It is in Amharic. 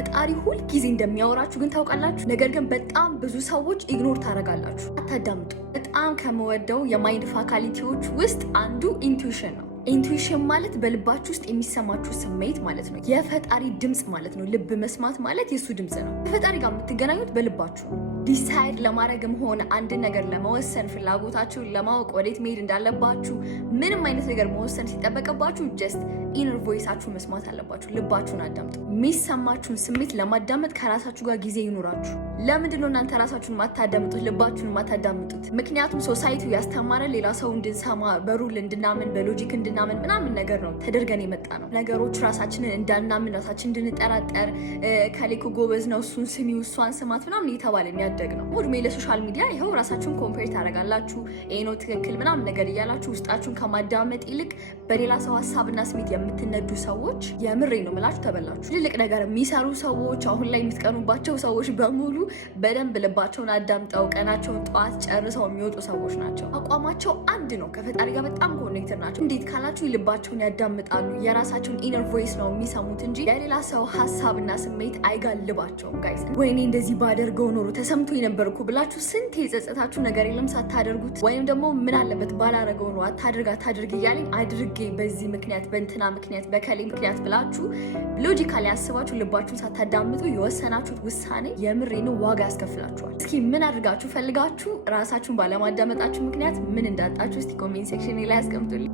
ፈጣሪ ሁል ጊዜ እንደሚያወራችሁ ግን ታውቃላችሁ። ነገር ግን በጣም ብዙ ሰዎች ኢግኖር ታደርጋላችሁ፣ አታዳምጡ። በጣም ከመወደው የማይንድ ፋካሊቲዎች ውስጥ አንዱ ኢንቱዊሽን ነው። ኢንቱዊሽን ማለት በልባችሁ ውስጥ የሚሰማችሁ ስሜት ማለት ነው። የፈጣሪ ድምፅ ማለት ነው። ልብ መስማት ማለት የሱ ድምፅ ነው። ከፈጣሪ ጋር የምትገናኙት በልባችሁ ነው። ዲሳይድ ለማድረግም ሆነ አንድ ነገር ለመወሰን ፍላጎታችሁን ለማወቅ ወዴት መሄድ እንዳለባችሁ ምንም አይነት ነገር መወሰን ሲጠበቅባችሁ ጀስት ኢነር ቮይሳችሁ መስማት አለባችሁ። ልባችሁን አዳምጡ። የሚሰማችሁን ስሜት ለማዳመጥ ከራሳችሁ ጋር ጊዜ ይኑራችሁ። ለምንድን ነው እናንተ ራሳችሁን ማታዳምጡት? ልባችሁን ማታዳምጡት? ምክንያቱም ሶሳይቲው ያስተማረ ሌላ ሰው እንድንሰማ በሩል እንድናምን በሎጂክ እንድናምን ምናምን ነገር ነው ተደርገን የመጣ ነው። ነገሮች ራሳችንን እንዳናምን ራሳችን እንድንጠራጠር ከሌኮ ጎበዝ ነው እሱን ስሚው እሷን ስማት ምናምን እየተባለ የሚያደግ ነው። እድሜ ለሶሻል ሚዲያ ይኸው ራሳችሁን ኮምፔር ታደርጋላችሁ። ይሄ ነው ትክክል ምናምን ነገር እያላችሁ ውስጣችሁን ከማዳመጥ ይልቅ በሌላ ሰው ሀሳብና ስሜት የምትነዱ ሰዎች የምሬ ነው ምላችሁ ተበላችሁ። ትልልቅ ነገር የሚሰሩ ሰዎች አሁን ላይ የምትቀኑባቸው ሰዎች በሙሉ በደንብ ልባቸውን አዳምጠው ቀናቸውን ጠዋት ጨርሰው የሚወጡ ሰዎች ናቸው። አቋማቸው አንድ ነው። ከፈጣሪ ጋር በጣም ኮኔክትድ ናቸው። እንዴት ካላችሁ ልባቸውን ያዳምጣሉ። የራሳቸውን ኢነር ቮይስ ነው የሚሰሙት እንጂ የሌላ ሰው ሀሳብና ስሜት አይጋልባቸውም። ጋይስ ወይኔ እንደዚህ ባደርገው ኖሮ ተሰምቶ የነበርኩ ብላችሁ ስንት የጸጸታችሁ ነገር የለም ሳታደርጉት። ወይም ደግሞ ምን አለበት ባላረገው ነው አታድርግ እያለኝ አድርጌ በዚህ ምክንያት በእንትና ምክንያት በከሌ ምክንያት ብላችሁ ሎጂካሊ ያስባችሁ ልባችሁን ሳታዳምጡ የወሰናችሁት ውሳኔ የምሬን ዋጋ ያስከፍላችኋል። እስኪ ምን አድርጋችሁ ፈልጋችሁ ራሳችሁን ባለማዳመጣችሁ ምክንያት ምን እንዳጣችሁ እስቲ ኮሜንት ሴክሽን ላይ አስቀምጡልኝ።